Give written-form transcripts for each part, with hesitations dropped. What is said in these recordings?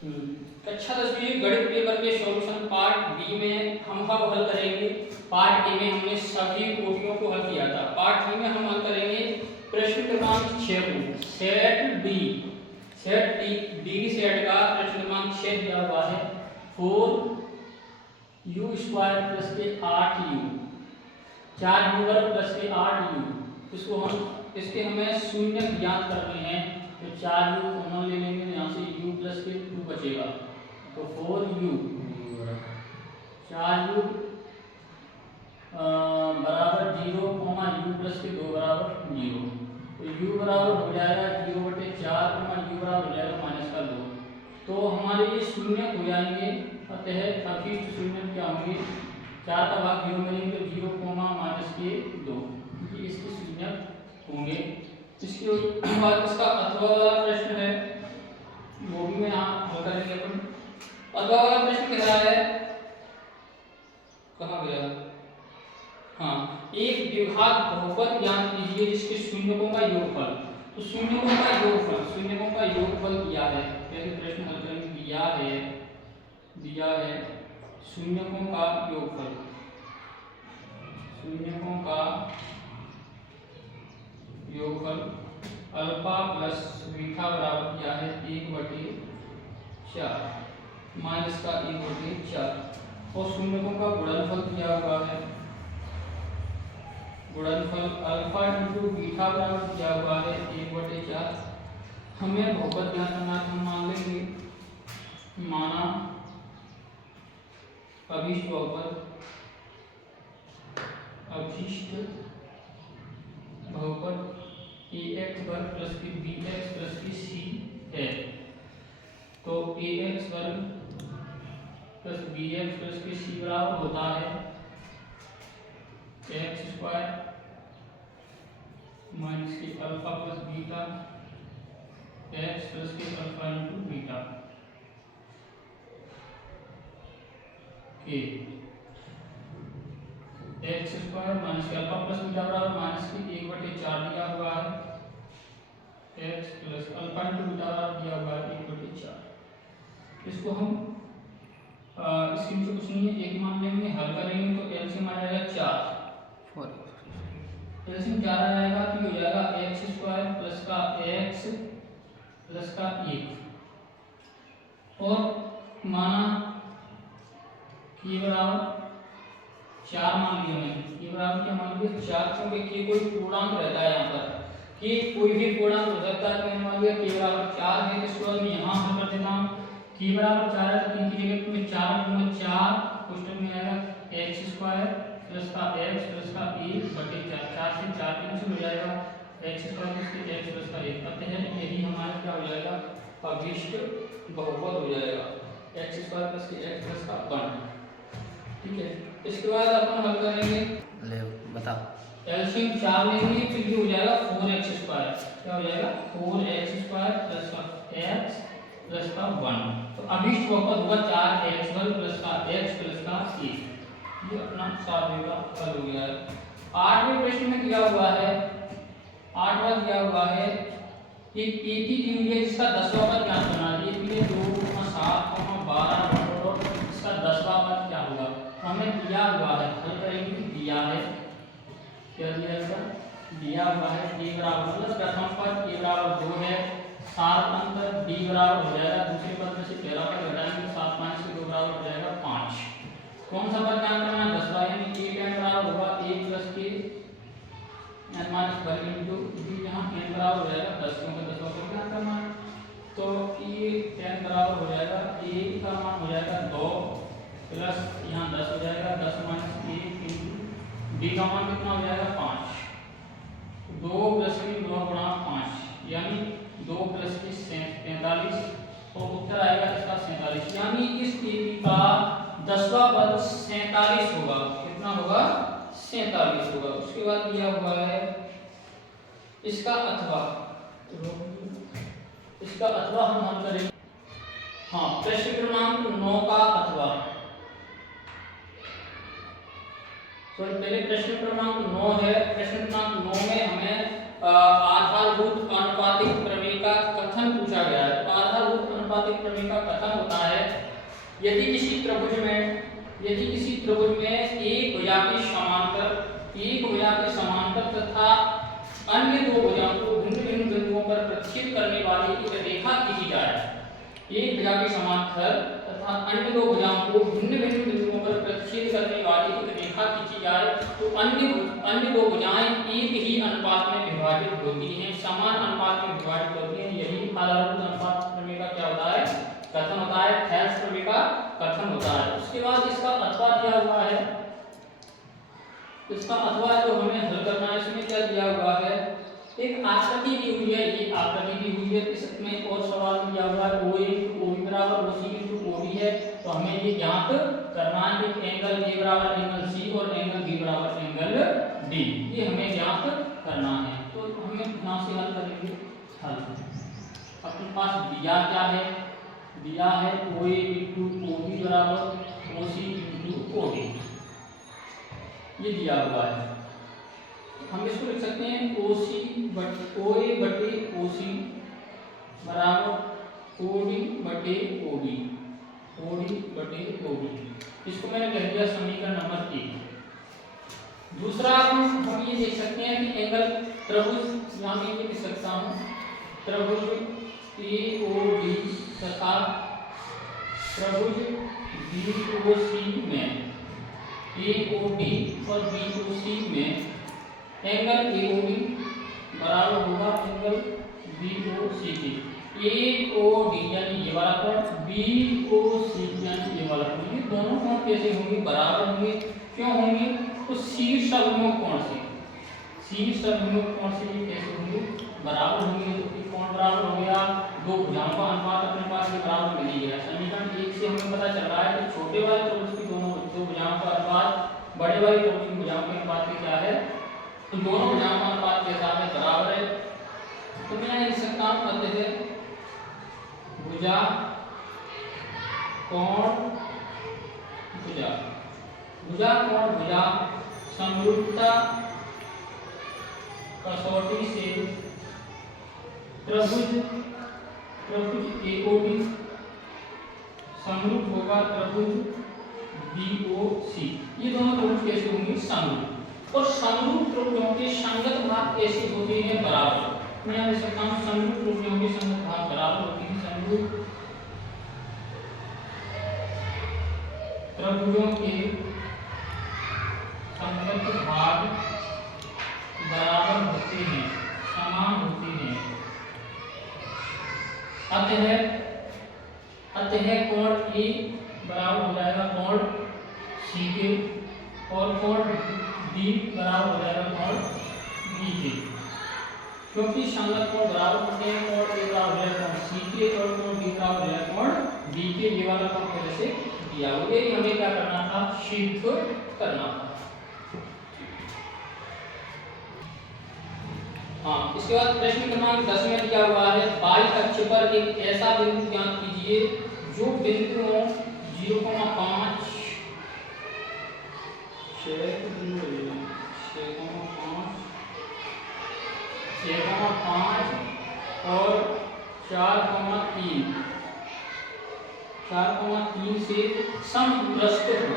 कक्षा 10वीं गणित पेपर के सॉल्यूशन पार्ट बी में हम अब हल करेंगे। पार्ट ए में हमने सभी कोटियों को हल किया था। पार्ट बी में हम हल करेंगे प्रश्न क्रमांक 6 को। सेट डी की सेट का प्रश्न क्रमांक 6 दिया हुआ है 4u² प्लस के 8u 4u वर्ग प्लस के 8u। इसको हम इसके हमें शून्य ज्ञात करने हैं तो 4u कॉमन ले लेंगे, यहाँ से u प्लस के 2 बचेगा तो 4u 4u बराबर 0, u प्लस के 2 बराबर 0 तो u बराबर हो जाएगा 0/4, u बराबर हो जाएगा -2। तो हमारे ये शून्य हो जाएंगे, अतः अवशिष्ट शून्य क्या होंगे 4 का भाग 0 में लेंगे तो 0, -2 ये इसके शून्य होंगे। इसके बाद इसका अथवा वाला प्रश्न है वो भी मैं यहाँ हल करेंगे अपन। अथवा वाला प्रश्न कह रहा है, कहाँ गया, हाँ, एक द्विघात बहुपद ज्ञात कीजिए जिसके शून्यकों का योगफल। तो शून्यकों का योगफल दिया है, कैसे प्रश्न हल करेंगे, दिया है शून्यकों का योगफल अल्फा प्लस बीटा बराबर क्या है 1/4 माइनस का 1/4 और शून्यकों का गुणनफल दिया हुआ है, गुणनफल अल्फा इंटू बीटा बराबर दिया हुआ है 1/4। हमें बहुपद ज्ञात करना है, हम मान लेंगे माना अभिष्ट बहुपद ax वर्ग प्लस की bx प्लस की c है। तो ax वर्ग प्लस bx प्लस की c बराबर होता है x² माइनस की alpha plus beta x plus की अल्फा इंटू बीटा के x² माइनस की अल्फा प्लस बीटा बराबर माइनस की 1/4 दिया हुआ है, x plus alpha into beta बराबर दिया हुआ है 1/4। इसको हम इसके नीचे कुछ नहीं है, एक मान लेंगे, हल करेंगे तो एलसीएम आ जाएगा 4, एलसीएम 4 आ जाएगा तो ये हो जाएगा x² प्लस का x प्लस का 1 और माना कि बराबर 4 मान लिया मैंने, ये बराबर क्या मान लिया 4, क्योंकि के कोई पूर्णांक रहता है यहाँ पर, कि कोई भी पूर्णांक हो सकता है। तो मैंने मान लिया के बराबर 4 है, तो इसको मैं यहाँ हल कर देता हूँ। के बराबर 4 है तो 3 की जगह में 4 क्वेश्चन में आएगा x² प्लस का x प्लस का 1/4, 4 से 4 कैंसिल हो जाएगा, x² प्लस के x प्लस का 1, अतः यही हमारा क्या हो जाएगा अभिष्ट बहुपद हो जाएगा x² प्लस के x प्लस का 1। ठीक है, इसके बाद अपन हल करेंगे, ले बताओ, एलसीएम 4 लेंगे तो ये हो जाएगा 4x², क्या हो जाएगा 4x² प्लस का x प्लस का 1। तो अभिष्ट बहुपद होगा 4x वर्ग प्लस का x प्लस का 1, ये अपना 7वें का हल हो गया है। 8वें प्रश्न में दिया हुआ है, 8वां दिया हुआ है कि एक ही दी हुई है जिसका 10वां पद ज्ञात करना है। ये 2, 7, 12 और इसका 10वां पद क्या होगा, हमें दिया हुआ है, हल करेंगे, दिया है, क्या दिया है, दिया हुआ है d बराबर मतलब प्रथम पद a बराबर 2 है, 7 अंतर d बराबर हो जाएगा, दूसरे पद में से पहला पद घटाएंगे 7 माइनस के 2 बराबर हो जाएगा 5। कौन सा पद ज्ञात करना है 10वां, यानी a tan बराबर होगा 1 प्लस के n माइनस 1 इंटू d, यहाँ n बराबर हो जाएगा 10, क्योंकि 10वां पद ज्ञात करना है। तो a tan बराबर हो जाएगा a का मान हो जाएगा 2 प्लस यहाँ 10 हो जाएगा 10 माइनस 1 इंटू डी का मान कितना हो जाएगा 5, 2 प्लस 3 2 गुणा 5 यानी 2 प्लस 43 और उत्तर आएगा इसका 47, यानी इस टीपी का 10वां पद 47 होगा। कितना होगा 47 होगा। उसके बाद दिया हुआ है इसका अथवा, इसका अथवा हम हल करेंगे। हाँ, प्रश्न क्रमांक 9 का अथवा, तो पहले प्रश्न क्रमांक 9 है। प्रश्न क्रमांक 9 में हमें आधारभूत आनुपातिक प्रमेय का कथन पूछा गया है। आधारभूत अनुपातिक प्रमेय का कथन होता है यदि किसी त्रिभुज में एक भुजा के समांतर तथा अन्य दो भुजाओं को भिन्न भिन्न बिंदुओं पर प्रतिच्छेद करने वाली एक रेखा खींची जाए। एक भुजा के समांतर तथा अन्य दो भुजाओं को भिन्न भिन्न बिंदुओं पर प्रतिच्छेद करने वाली एक रेखा खींची जाए तो अन्य दो भुजाएं एक ही अनुपात में विभाजित होती हैं, समान अनुपात में विभाजित होती हैं। यही आधारभूत अनुपात प्रमेय का क्या होता है, कथन होता है, थेल्स प्रमेय का कथन होता है। उसके बाद इसका अथवा दिया हुआ है, इसका अथवा जो हमें हल करना है इसमें क्या दिया हुआ है, एक आकृति दी हुई है, ये आकृति दी हुई है, इसमें और सवाल दिया हुआ है OA OB बराबर OC into OD है, तो हमें ये ज्ञात करना है कि एंगल A बराबर एंगल C और एंगल B बराबर एंगल D, ये हमें ज्ञात करना है। तो हमें यहाँ से हल करेंगे। हल अपने पास दिया क्या है, दिया है OA into OB बराबर OC into OD, ये दिया हुआ है। हम इसको लिख सकते हैं OA बटे OC बराबर OD बटे OB, OD बटे OB। इसको मैंने कह दिया समीकरण नंबर 1। दूसरा हम ये देख सकते हैं कि एंगल त्रिभुज, यहाँ मैं ये लिख सकता हूँ त्रिभुज AOD तथा त्रिभुज BOC में, AOD और BOC में एंगल AOD बराबर होगा एंगल BOC के। AOD यानी ये वाला कोण, BOC यानी ये वाला कोण, ये दोनों कोण कैसे होंगे, बराबर होंगे। क्यों होंगे, तो शीर्ष अभिमुख कोण से, शीर्ष अभिमुख कोण से ये कैसे होंगे, बराबर होंगे। तो कोण बराबर हो गया, दो भुजाओं का अनुपात अपने पास ये बराबर मिल गया। समीकरण 1 से हमें पता चल रहा है कि छोटे वाले त्रिभुज की दोनों भुजाओं का अनुपात बड़े वाले त्रिभुज की भुजाओं के अनुपात में क्या है, तो दोनों भुजाओं का अनुपात के साथ में बराबर है। तो मैं लिख सकता हूं अतः भुजा कोण भुजा समरूपता कसौटी से त्रिभुज AOD समरूप होगा त्रिभुज BOC। ये दोनों त्रिभुज कैसे होंगे, समरूप। और समरूप त्रिभुजों के संगत भाग कैसे होते हैं, बराबर। मैं लिख सकता हूं समरूप त्रिभुजों के संगत भाग बराबर होते हैं। समरूप त्रिभुजों के संगत भाग बराबर होते हैं, समान होते हैं। अतः कोण A बराबर हो जाएगा कोण C के और कोण B बराबर हो जाएगा कोण B के। क्योंकि संगत कोण बराबर होते हैं, कोण A बराबर हो जाएगा कोण C के और कोण B बराबर हो जाएगा कोण B के। ये वाला कोण पहले से दिया हुआ है, हमें क्या करना था, सिद्ध करना था। हाँ, इसके बाद प्रश्न क्रमांक 10 में दिया हुआ है y अक्ष पर एक ऐसा बिंदु ज्ञात कीजिए जो बिंदुओं 0,5 और 4,3 से समदूरस्थ हो।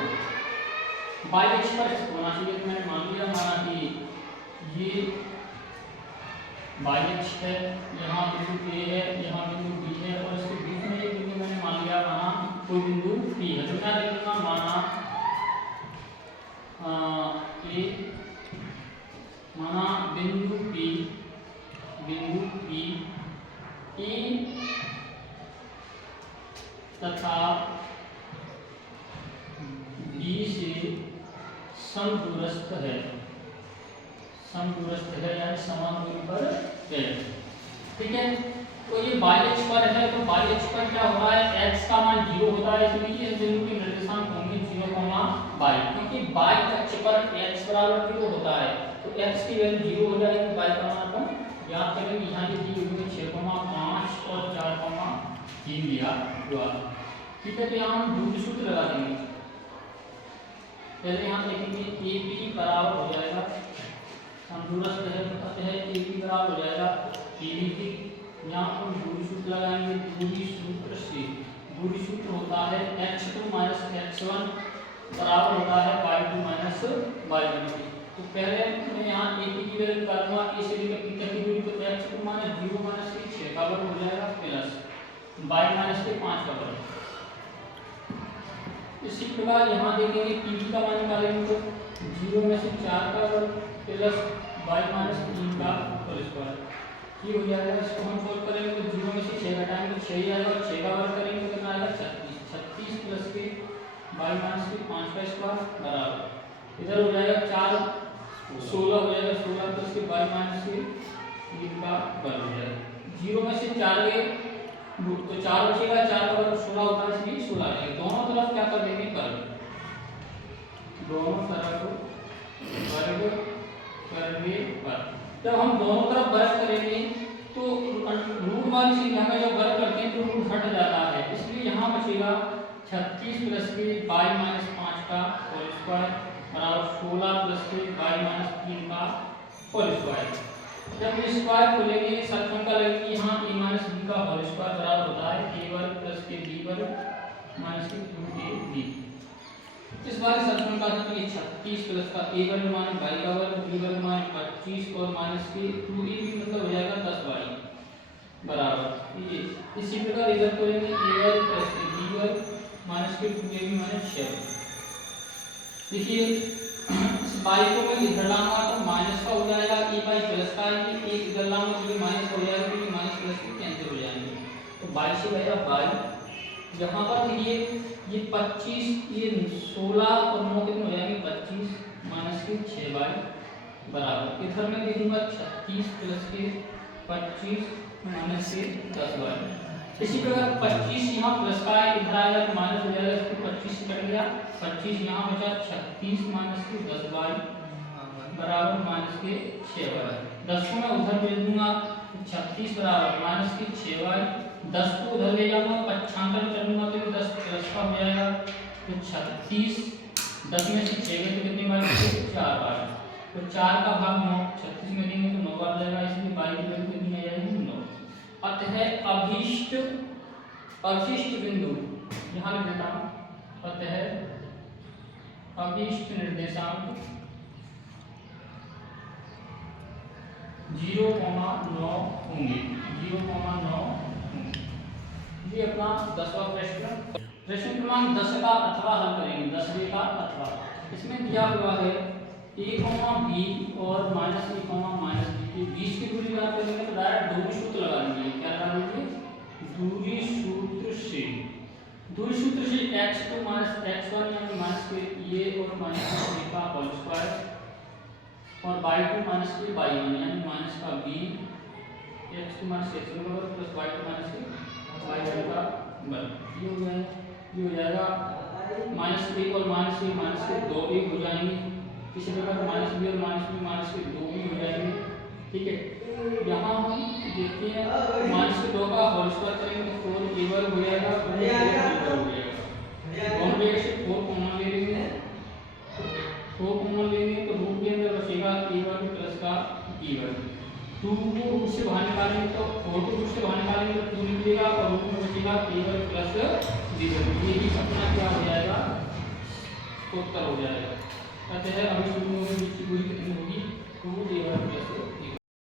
y अक्ष पर होना चाहिए, तो मैंने मान लिया, माना कि ये y अक्ष है, यहाँ बिंदु A है, यहाँ बिंदु B है और इसके बीच में एक बिंदु मैंने मान लिया, माना कोई बिंदु P है। तो मैं लिखूंगा माना A, माना बिंदु P A तथा B से समदूरस्थ है, यानी समान दूरी पर है। ठीक है, तो ये y अक्ष पर है, तो y अक्ष पर क्या हो रहा है, x का मान 0 होता है, इसलिए इस बिंदु के निर्देशांक होंगे 0,y। क्योंकि y अक्ष पर x बराबर 0 होता है, तो x की वैल्यू 0 हो जाएगी, y का मान अपन याद करेंगे। यहाँ ये दी हुई है 6,5 और 4,3 दिया हुआ। ठीक है, तो यहाँ हम दूरी सूत्र लगा देंगे। पहले यहाँ लिखेंगे AB बराबर हो जाएगा, समदूरस्थ है, अतः AB बराबर हो जाएगा AB की यहाँ पर दूरी सूत्र लगाएंगे। दूरी सूत्र से दूरी सूत्र होता है x2 माइनस x1 बराबर होता है y2 माइनस y1। तो पहले मैं यहाँ a की वैल्यू निकालूंगा, a से लेकर b तक की दूरी। तो x2 माइनस 0 माइनस 6 का वर्ग हो जाएगा प्लस y माइनस 5 का वर्ग। इसी प्रकार यहाँ देखेंगे p का मान निकालेंगे तो 0 में से 4 का वर्ग प्लस y माइनस 3 का होल स्क्वायर। ये हो जाएगा। इसको हम सोल्व करेंगे तो 0 में से 6 घटाएंगे तो 6 आएगा, 6 का वर्ग करेंगे तो कितना आएगा 36। 36 प्लस के y माइनस 5 का स्क्वायर बराबर इधर हो जाएगा 4 16 हो जाएगा, 16 प्लस के y माइनस 3 का वर्ग हो जाएगा। 0 में से 4 गए तो 4 बचेगा, 4 का वर्ग 16 होता है, इसलिए 16 आएगा। दोनों तरफ क्या कर देंगे वर्ग, दोनों तरफ वर्ग करने पर जब हम दोनों तरफ वर्ग करेंगे तो रूट वाली संख्या में जब वर्ग करते हैं तो रूट हट जाता है, इसलिए यहाँ बचेगा 36 प्लस के y माइनस 5 का होल स्क्वायर बराबर 16 प्लस के y माइनस 3 का होल स्क्वायर। जब ये स्क्वायर खोलेंगे सत्संग का लगेगी यहाँ a माइनस b का होल स्क्वायर बराबर होता है a वर्ग प्लस के b वर्ग माइनस के 2ab। इस बार सत्संग का तो ये 36 प्लस का a वर्ग माइनस y का वर्ग b वर्ग माइनस 25 और माइनस के 2ab मतलब हो जाएगा 10y बराबर ये। इसी प्रकार इधर खोलेंगे a वर्ग प्लस के b वर्ग माइनस के 2ab माइनस 6। देखिए इस y को मैं इधर लाऊंगा तो माइनस का हो जाएगा, a बाई प्लस का है, एक इधर लाऊंगा तो ये माइनस हो जाएगा, क्योंकि माइनस प्लस के कैंसिल हो जाएंगे। तो y से गया y, यहाँ पर देखिए ये 25 ये 16 और 9 कितने हो जाएंगे 25 माइनस के 6y बराबर। इधर मैं देखूंगा 36 प्लस के 25 माइनस के 10y। इसी प्रकार 25 यहाँ प्लस का है, इधर आएगा तो माइनस हो जाएगा, इसको 25 से कट गया, 25 यहाँ बचा 36 माइनस के 10y बराबर माइनस के 6y। 10 को मैं उधर भेज दूंगा 36 बराबर माइनस के 6y। 10 को उधर ले जाऊंगा 55 कर दूंगा तो 10 प्लस का हो जाएगा तो 36। 10 में से 6 गए तो कितनी बार 4 बार, तो 4 का भाग 9 36 में देंगे तो 9 बार जाएगा, इसलिए y की वैल्यू कितनी आ जाएगी 9। अतः अभिष्ट बिंदु यहाँ लिख देता हूँ, अतः अभिष्ट निर्देशांक 0,9 होंगे, 0,9 ये अपना 10वां प्रश्न। प्रश्न क्रमांक 10 का अथवा हल करेंगे, 10वें का अथवा। इसमें दिया हुआ है a, b और माइनस a, माइनस b के बीच की दूरी ज्ञात करेंगे तो डायरेक्ट दूरी सूत्र लगा लेंगे। क्या लगा लेंगे, दूरी सूत्र से। दूरी सूत्र से x2 माइनस x1 यानी माइनस के a और माइनस a का होल स्क्वायर और y2 माइनस के y1 यानी माइनस का b, x2 माइनस x1 का वर्ग प्लस y2 माइनस के y1 का वर्ग। ये हो जाएगा माइनस a और माइनस a माइनस के 2a हो जाएंगे। इसी प्रकार माइनस b और माइनस के 2b हो जाएंगे। ठीक है, यहाँ हम देखते हैं माइनस के 2 का होल स्क्वायर करेंगे तो 4a वर्ग हो जाएगा, हो जाएगा। दोनों जगह से 4 कॉमन ले लेंगे, 4 कॉमन लेंगे तो रूट के अंदर बचेगा a वर्ग प्लस का b वर्ग। 2 को रूट से बाहर निकालेंगे तो 4 को रूट से बाहर निकालेंगे तो 2 निकलेगा और रूट में बचेगा a वर्ग प्लस b वर्ग। ये भी अपना क्या हो जाएगा, उत्तर हो जाएगा। अतः अभी शुरू में बीच की दूरी कितनी होगी 2a वर्ग प्लस